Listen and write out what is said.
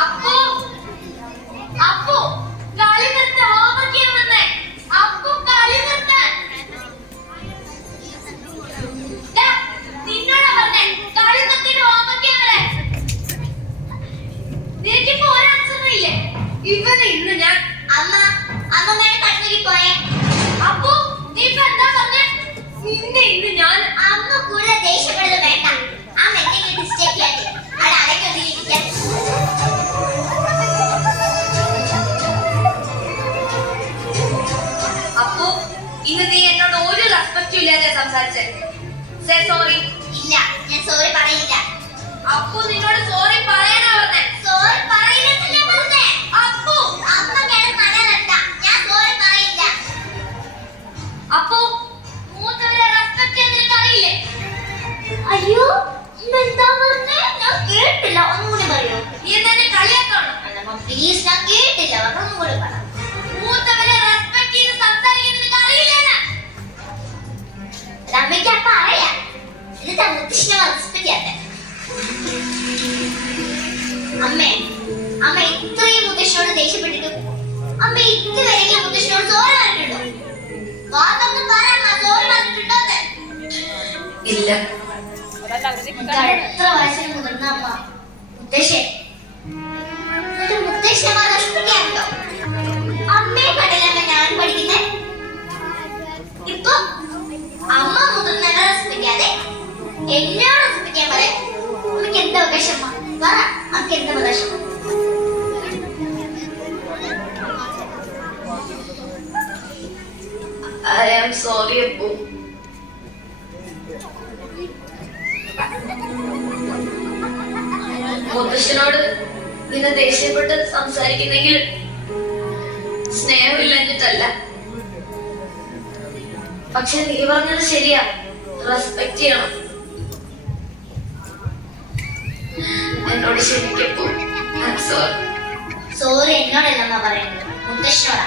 അപ്പു അപ്പു കളി നിർത്ത ഹോംവർക്ക് ചെയ്യാൻ വന്നേ. അപ്പു കളി നിർത്ത. നിന്നോടാ പറഞ്ഞേ കളി നിർത്തിയിട്ട് ഹോംവർക്ക് ചെയ്യാൻ വരെ. നിനക്കിപ്പോ ഒരാൻസറും ഇല്ലേ? ഇവനെ ഇന്ന് ഞാൻ അമ്മമ്മേനെ കണ്ണൂരി പോയേ. അപ്പു നീ ഇപ്പൊ എന്താ പറഞ്ഞേ? നിന്നെ ഇന്ന് ഞാൻ അമ്മ കൂടെ ദേഷ്യപ്പെടുന്നത് വേണ്ട. അമ്മ എന്നെ ഡിസ്റ്റർബ് ചെയ്യാതെ അവിടെ അടക്കൊന്നിരിക്കാൻ. അപ്പു ഇന്ന് നീ എന്നോട് ഒരു റെസ്പെക്റ്റും ഇല്ലാതെ സംസാരിച്ചേ. സോറി. ഇല്ല, ഞാൻ സോറി പറയില്ല. അപ്പു നിന്നോട് സോറി പറയാനാ പറഞ്ഞേ. സോറി പറയില്ലെന്നല്ലേ പറഞ്ഞേ. അപ്പു അമ്മ കിടന്നല്ല, ഞാൻ സോറി പറയില്ല. അപ്പു മൂത്തവരെ റെസ്പെക്ട് ചെയ്യാൻ നിനക്ക് അറിയില്ലേ? അയ്യോ എന്താ പറഞ്ഞേ? ഞാൻ കേട്ടില്ല, ഒന്നുകൂടി പറയോ? നീ എന്നെ കളിയാക്കാണോ? പ്ലീസ്, ഞാൻ കേട്ടില്ല, ഒന്നുകൂടി പറ. മൂത്തവരെ റെസ്പെക്ട് ചെയ്ത് സംസാരിക്കാൻ നിനക്ക് അറിയില്ല. അമ്മയ്ക്ക് അപ്പ അറിയാം. എന്നിട്ട് മുത്തശ്ശിനെ റെസ്പെക്ട് ചെയ്യാതെ. അമ്മ ഇത്രയും മുത്തശ്ശിയോട് ദേഷ്യപ്പെട്ടിട്ട് അമ്മ ഇതുവരെയും മുത്തശ്ശിയോട് സോറി പറഞ്ഞിട്ടുണ്ടോ? വാതൊന്നും പറയാൻ സോറി പറഞ്ഞിട്ടുണ്ടോ? ഇല്ല. എത്ര വയസ്സിന് മുതിർന്ന അമ്മ മുത്തശ്ശി മുത്തശ്ശിയമ്മ റെസ്പെക്ട് അമ്മയെ കണ്ടില്ലമ്മ ഞാൻ പഠിക്കുന്നേ. ഇപ്പൊ അമ്മ മുതിർന്നവരെ റെസ്പെക്ട് ചെയ്യാതെ എന്നോട് റെസ്പെക്ട് ചെയ്യാൻ പറയാം. അമ്മയ്ക്ക് എന്താ അവകാശം? പറ, അമ്മയ്ക്ക് എന്താ അവകാശം? I am sorry, Appu. മുത്തശ്ശനോട് നിന്നെ ദേഷ്യപ്പെട്ട് സംസാരിക്കുന്നെങ്കിൽ സ്നേഹമില്ലെന്നിട്ടല്ല. പക്ഷെ നീ പറഞ്ഞത് ശരിയാ, റെസ്പെക്ട് ചെയ്യണം. എന്നോട് ക്ഷമിക്കപ്പോ. സോറി എന്നോടല്ല പറയുന്നത്, മുത്തശ്ശനോടാ.